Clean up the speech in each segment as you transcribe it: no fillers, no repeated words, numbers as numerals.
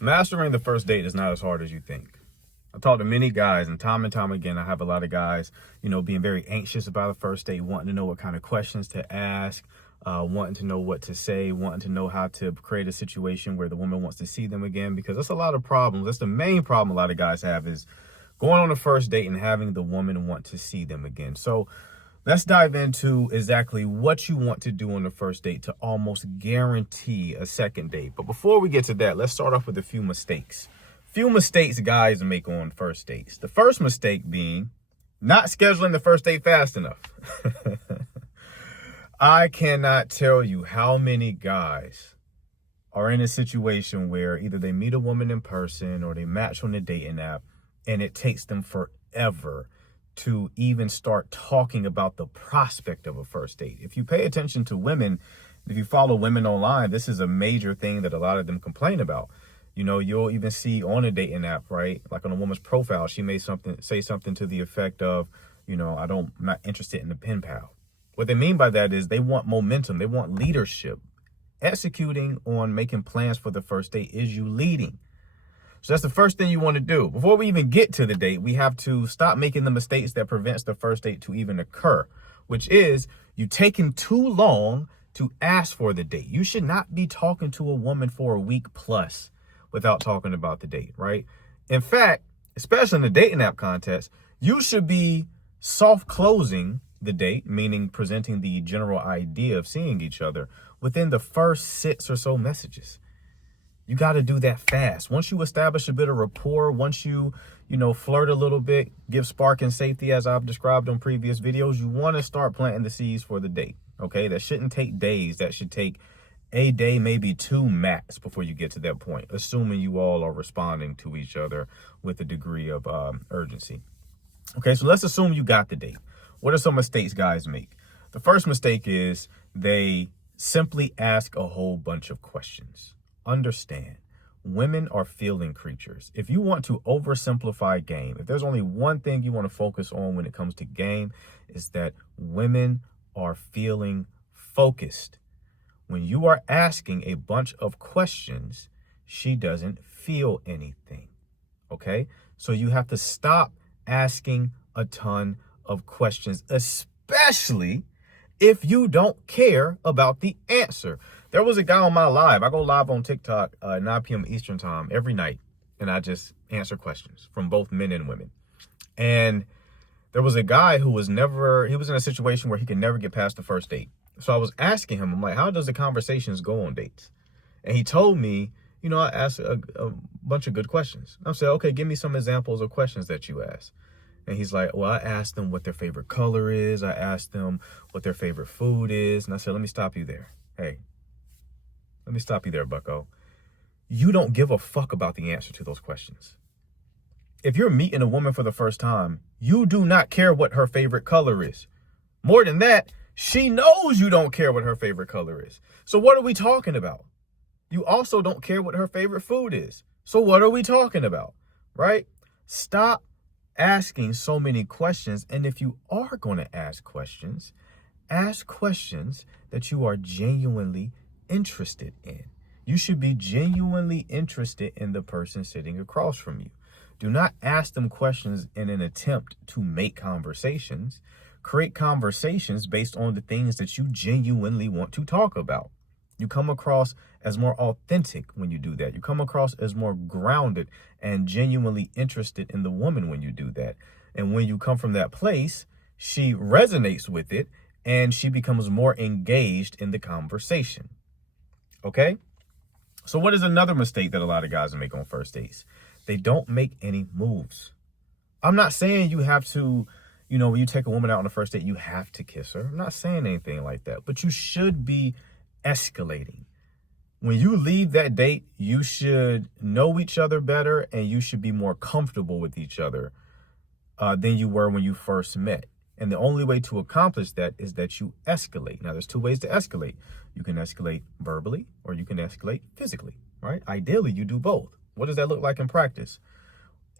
Mastering the first date is not as hard as you think. I talk to many guys, and time again, I have a lot of guys, being very anxious about a first date, wanting to know what kind of questions to ask, wanting to know what to say, wanting to know how to create a situation where the woman wants to see them again, because that's a lot of problems. That's the main problem a lot of guys have, is going on a first date and having the woman want to see them again. So let's dive into exactly what you want to do on the first date to almost guarantee a second date. But before we get to that, let's start off with a few mistakes. Few mistakes guys make on first dates. The first mistake being not scheduling the first date fast enough. I cannot tell you how many guys are in a situation where either they meet a woman in person or they match on the dating app, and it takes them forever to even start talking about the prospect of a first date. If you pay attention to women, if you follow women online, this is a major thing that a lot of them complain about. You'll even see on a dating app, right? Like on a woman's profile, she may say something to the effect of, I'm not interested in the pen pal. What they mean by that is they want momentum. They want leadership. Executing on making plans for the first date is you leading. So that's the first thing you want to do. Before we even get to the date, we have to stop making the mistakes that prevents the first date to even occur, which is you taking too long to ask for the date. You should not be talking to a woman for a week plus without talking about the date, right? In fact, especially in the dating app context, you should be soft closing the date, meaning presenting the general idea of seeing each other within the first 6 or so messages. You got to do that fast. Once you establish a bit of rapport, once you flirt a little bit, give spark and safety, as I've described on previous videos, you want to start planting the seeds for the date. Okay, that shouldn't take days. That should take a day, maybe 2 max before you get to that point, assuming you all are responding to each other with a degree of urgency. Okay, so let's assume you got the date. What are some mistakes guys make? The first mistake is they simply ask a whole bunch of questions. Understand, women are feeling creatures. If you want to oversimplify game, if there's only one thing you want to focus on when it comes to game, is that women are feeling focused. When you are asking a bunch of questions, she doesn't feel anything. Okay? So you have to stop asking a ton of questions, especially if you don't care about the answer. There was a guy on my live. I go live on TikTok at 9 p.m. Eastern time every night, and I just answer questions from both men and women. And there was a guy who was in a situation where he could never get past the first date. So I was asking him, I'm like, how does the conversations go on dates? And he told me, I asked a bunch of good questions. I said, okay, give me some examples of questions that you asked. And he's like, well, I asked them what their favorite color is. I asked them what their favorite food is. And I said, let me stop you there. Hey, let me stop you there, bucko. You don't give a fuck about the answer to those questions. If you're meeting a woman for the first time, you do not care what her favorite color is. More than that, she knows you don't care what her favorite color is. So what are we talking about? You also don't care what her favorite food is. So what are we talking about, right? Stop asking so many questions. And if you are going to ask questions that you are genuinely interested in. You should be genuinely interested in the person sitting across from you. Do not ask them questions in an attempt to make conversations. Create conversations based on the things that you genuinely want to talk about. You come across as more authentic when you do that. You come across as more grounded and genuinely interested in the woman when you do that. And when you come from that place, she resonates with it and she becomes more engaged in the conversation. Okay? So what is another mistake that a lot of guys make on first dates? They don't make any moves. I'm not saying you have to, when you take a woman out on a first date, you have to kiss her. I'm not saying anything like that, but you should be escalating. When you leave that date, you should know each other better and you should be more comfortable with each other than you were when you first met. And the only way to accomplish that is that you escalate. Now, there's 2 ways to escalate. You can escalate verbally or you can escalate physically, right? Ideally, you do both. What does that look like in practice?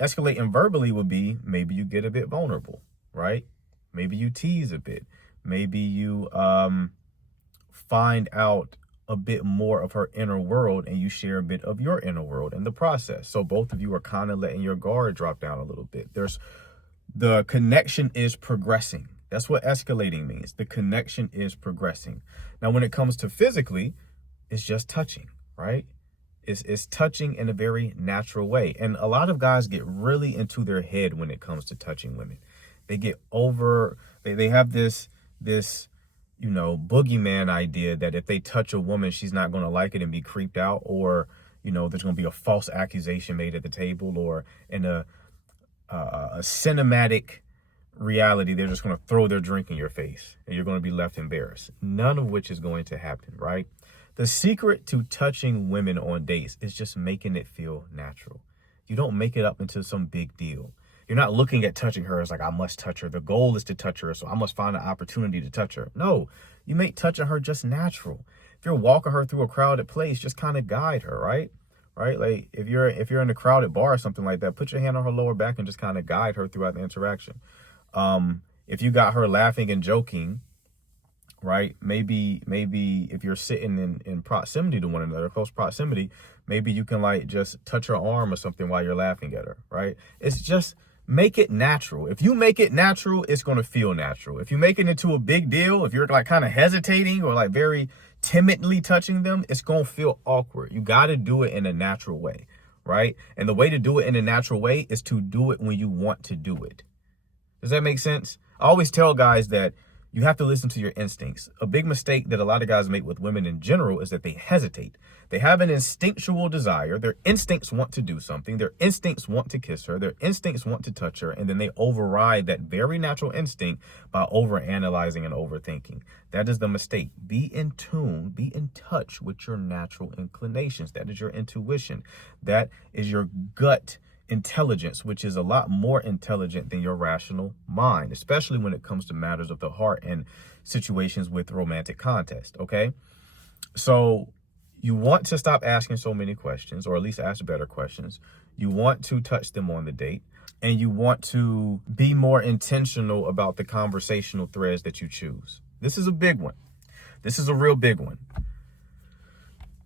Escalating verbally would be maybe you get a bit vulnerable, right? Maybe you tease a bit. Maybe you find out a bit more of her inner world and you share a bit of your inner world in the process. So both of you are kind of letting your guard drop down a little bit. The connection is progressing. That's what escalating means. The connection is progressing. Now, when it comes to physically, it's just touching, right? It's touching in a very natural way. And a lot of guys get really into their head when it comes to touching women. They get they have this boogeyman idea that if they touch a woman, she's not going to like it and be creeped out, or, there's going to be a false accusation made at the table, or in a cinematic reality, they're just going to throw their drink in your face and you're going to be left embarrassed. None of which is going to happen, right? The secret to touching women on dates is just making it feel natural. You don't make it up into some big deal. You're not looking at touching her as like, I must touch her. The goal is to touch her, so I must find an opportunity to touch her. No, you make touching her just natural. If you're walking her through a crowded place, just kind of guide her, right? Right? Like if you're in a crowded bar or something like that, put your hand on her lower back and just kind of guide her throughout the interaction. If you got her laughing and joking, right? Maybe if you're sitting in proximity to one another, close proximity, maybe you can like just touch her arm or something while you're laughing at her, right? It's just make it natural. If you make it natural, it's going to feel natural. If you make it into a big deal, if you're like kind of hesitating or like very timidly touching them, it's going to feel awkward. You got to do it in a natural way, right? And the way to do it in a natural way is to do it when you want to do it. Does that make sense? I always tell guys that you have to listen to your instincts. A big mistake that a lot of guys make with women in general is that they hesitate. They have an instinctual desire. Their instincts want to do something. Their instincts want to kiss her. Their instincts want to touch her. And then they override that very natural instinct by overanalyzing and overthinking. That is the mistake. Be in tune, be in touch with your natural inclinations. That is your intuition. That is your gut intelligence, which is a lot more intelligent than your rational mind, especially when it comes to matters of the heart and situations with romantic contest. Okay, so you want to stop asking so many questions, or at least ask better questions. You want to touch them on the date, and you want to be more intentional about the conversational threads that you choose. This is a big one. This is a real big one.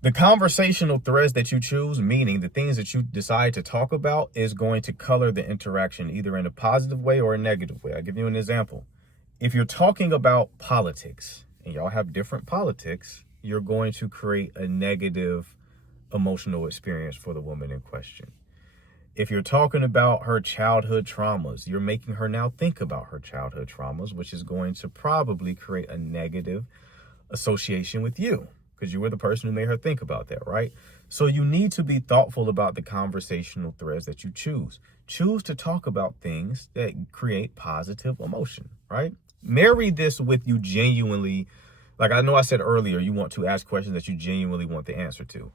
The conversational threads that you choose, meaning the things that you decide to talk about, is going to color the interaction either in a positive way or a negative way. I'll give you an example. If you're talking about politics and y'all have different politics, you're going to create a negative emotional experience for the woman in question. If you're talking about her childhood traumas, you're making her now think about her childhood traumas, which is going to probably create a negative association with you, because you were the person who made her think about that, right? So you need to be thoughtful about the conversational threads that you choose. Choose to talk about things that create positive emotion, right? Marry this with you genuinely. Like I know I said earlier, you want to ask questions that you genuinely want the answer to.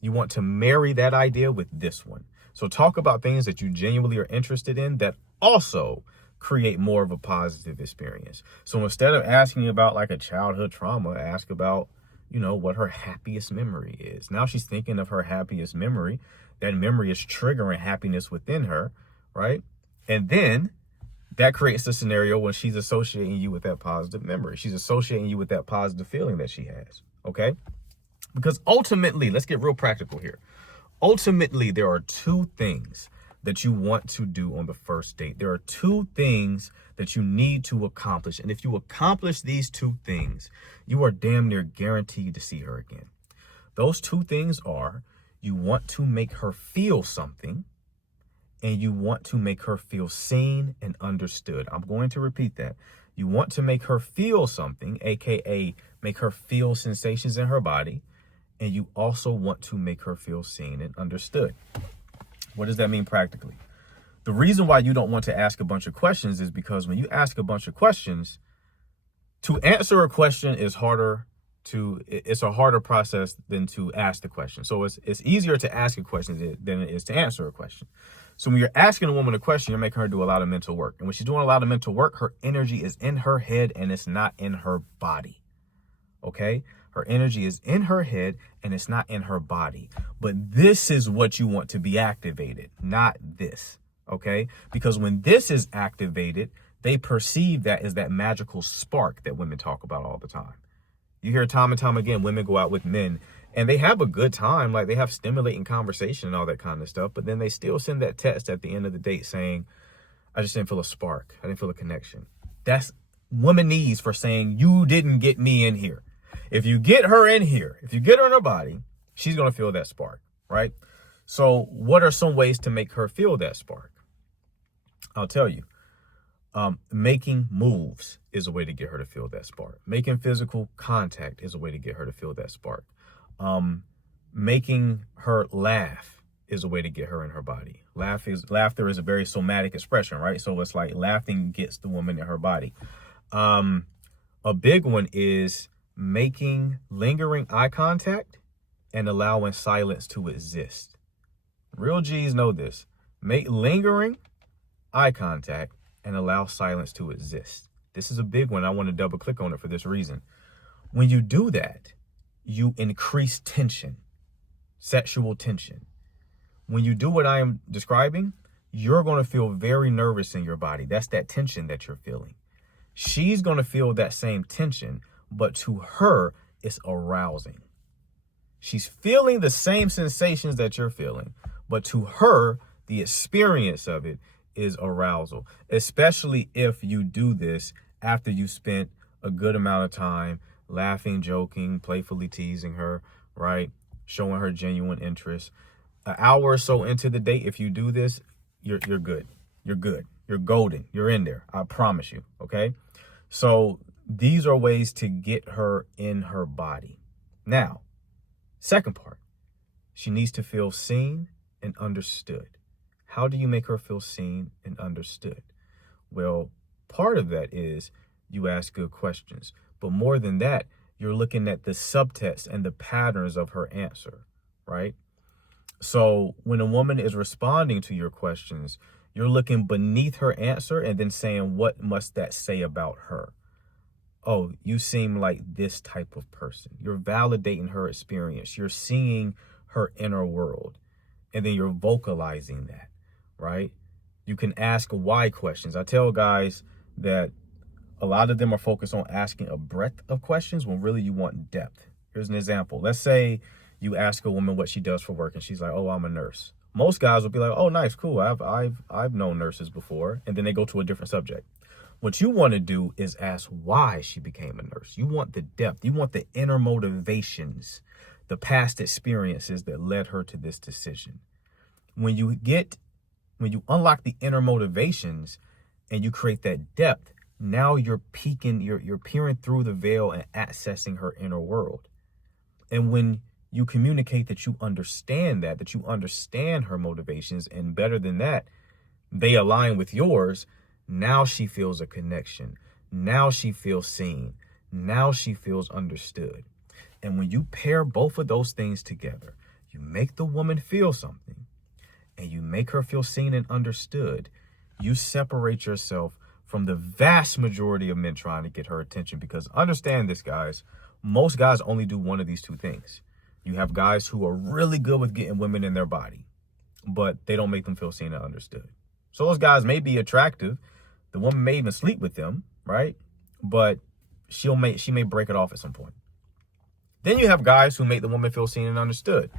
You want to marry that idea with this one. So talk about things that you genuinely are interested in that also create more of a positive experience. So instead of asking about like a childhood trauma, ask about what her happiest memory is. Now she's thinking of her happiest memory. That memory is triggering happiness within her, right? And then that creates the scenario when she's associating you with that positive memory. She's associating you with that positive feeling that she has, okay? Because ultimately, let's get real practical here. Ultimately, there are two things that you want to do on the first date. There are two things that you need to accomplish. And if you accomplish these two things, you are damn near guaranteed to see her again. Those two things are, you want to make her feel something, and you want to make her feel seen and understood. I'm going to repeat that. You want to make her feel something, aka make her feel sensations in her body, and you also want to make her feel seen and understood. What does that mean practically? The reason why you don't want to ask a bunch of questions is because when you ask a bunch of questions, to answer a question is it's a harder process than to ask the question. So it's easier to ask a question than it is to answer a question. So when you're asking a woman a question, you're making her do a lot of mental work. And when she's doing a lot of mental work, her energy is in her head and it's not in her body. Okay? Her energy is in her head and it's not in her body. But this is what you want to be activated, not this. Okay? Because when this is activated, they perceive that as that magical spark that women talk about all the time. You hear time and time again, women go out with men and they have a good time. Like, they have stimulating conversation and all that kind of stuff. But then they still send that text at the end of the date saying, I just didn't feel a spark. I didn't feel a connection. That's womanese for saying, you didn't get me in here. If you get her in here, if you get her in her body, she's going to feel that spark, right? So what are some ways to make her feel that spark? I'll tell you. Making moves is a way to get her to feel that spark. Making physical contact is a way to get her to feel that spark. Making her laugh is a way to get her in her body. Laughter is a very somatic expression, right? So it's like laughing gets the woman in her body. A big one is making lingering eye contact and allowing silence to exist. Real G's know this. Make lingering eye contact and allow silence to exist. This is a big one. I want to double click on it for this reason. When you do that, you increase tension, sexual tension. When you do what I am describing, you're going to feel very nervous in your body. That's that tension that you're feeling. She's going to feel that same tension, but to her, it's arousing. She's feeling the same sensations that you're feeling, but to her, the experience of it is arousal, especially if you do this after you spent a good amount of time laughing, joking, playfully teasing her, right? Showing her genuine interest. An hour or so into the date, if you do this, you're good. You're good. You're golden. You're in there. I promise you. Okay. So these are ways to get her in her body. Now, second part, she needs to feel seen and understood. How do you make her feel seen and understood? Well, part of that is you ask good questions. But more than that, you're looking at the subtext and the patterns of her answer, right? So when a woman is responding to your questions, you're looking beneath her answer and then saying, what must that say about her? Oh, you seem like this type of person. You're validating her experience. You're seeing her inner world. And then you're vocalizing that. Right? You can ask why questions. I tell guys that a lot of them are focused on asking a breadth of questions when really you want depth. Here's an example. Let's say you ask a woman what she does for work and she's like, oh, I'm a nurse. Most guys will be like, oh, nice, cool. I've known nurses before. And then they go to a different subject. What you want to do is ask why she became a nurse. You want the depth. You want the inner motivations, the past experiences that led her to this decision. When you unlock the inner motivations and you create that depth, now you're peering through the veil and accessing her inner world. And when you communicate that you understand that you understand her motivations, and better than that, they align with yours, now she feels a connection. Now she feels seen. Now she feels understood. And when you pair both of those things together, you make the woman feel something, and you make her feel seen and understood, you separate yourself from the vast majority of men trying to get her attention. Because understand this, guys, most guys only do one of these two things. You have guys who are really good with getting women in their body, but they don't make them feel seen and understood. So those guys may be attractive. The woman may even sleep with them, right? But she may break it off at some point. Then you have guys who make the woman feel seen and understood,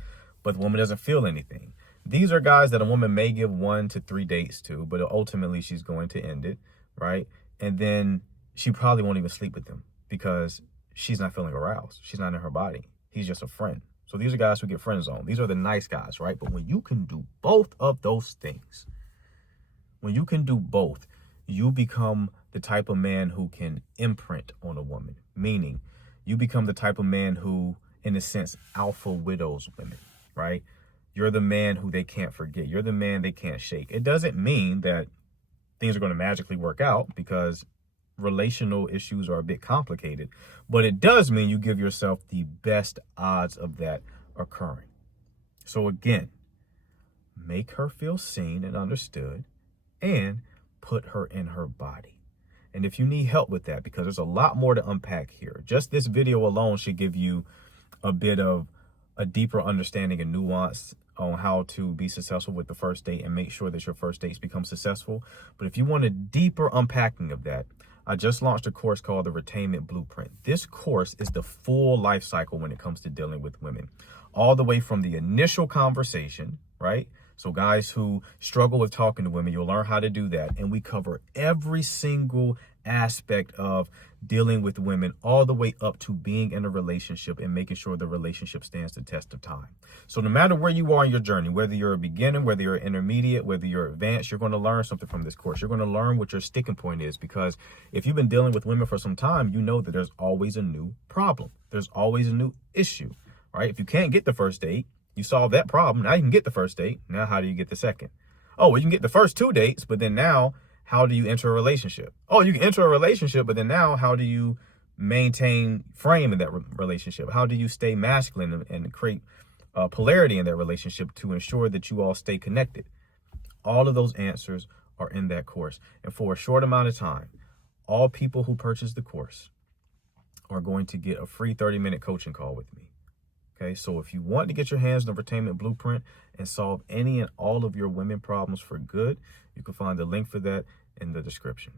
but the woman doesn't feel anything. These are guys that a woman may give 1 to 3 dates to, but ultimately she's going to end it, right? And then she probably won't even sleep with them because she's not feeling aroused. She's not in her body. He's just a friend. So these are guys who get friend zoned. These are the nice guys, right? But when you can do both of those things, when you can do both, you become the type of man who can imprint on a woman. Meaning, you become the type of man who, in a sense, alpha widows women, right? You're the man who they can't forget. You're the man they can't shake. It doesn't mean that things are going to magically work out because relational issues are a bit complicated, but it does mean you give yourself the best odds of that occurring. So again, make her feel seen and understood and put her in her body. And if you need help with that, because there's a lot more to unpack here, just this video alone should give you a bit of a deeper understanding and nuance on how to be successful with the first date and make sure that your first dates become successful. But if you want a deeper unpacking of that, I just launched a course called the Retainment Blueprint. This course is the full life cycle when it comes to dealing with women, all the way from the initial conversation, right? So guys who struggle with talking to women, you'll learn how to do that. And we cover every single aspect of dealing with women, all the way up to being in a relationship and making sure the relationship stands the test of time. So no matter where you are in your journey, whether you're a beginner, whether you're intermediate, whether you're advanced, you're going to learn something from this course. You're going to learn what your sticking point is, because if you've been dealing with women for some time, you know that there's always a new problem. There's always a new issue, right? If you can't get the first date, you solve that problem. Now you can get the first date. Now, how do you get the second? Oh, well, you can get the first 2 dates, but then now, how do you enter a relationship? Oh, you can enter a relationship, but then now, how do you maintain frame in that relationship? How do you stay masculine and create polarity in that relationship to ensure that you all stay connected? All of those answers are in that course. And for a short amount of time, all people who purchase the course are going to get a free 30-minute coaching call with me. Okay, so if you want to get your hands on the Retainment Blueprint and solve any and all of your women problems for good, you can find the link for that in the description.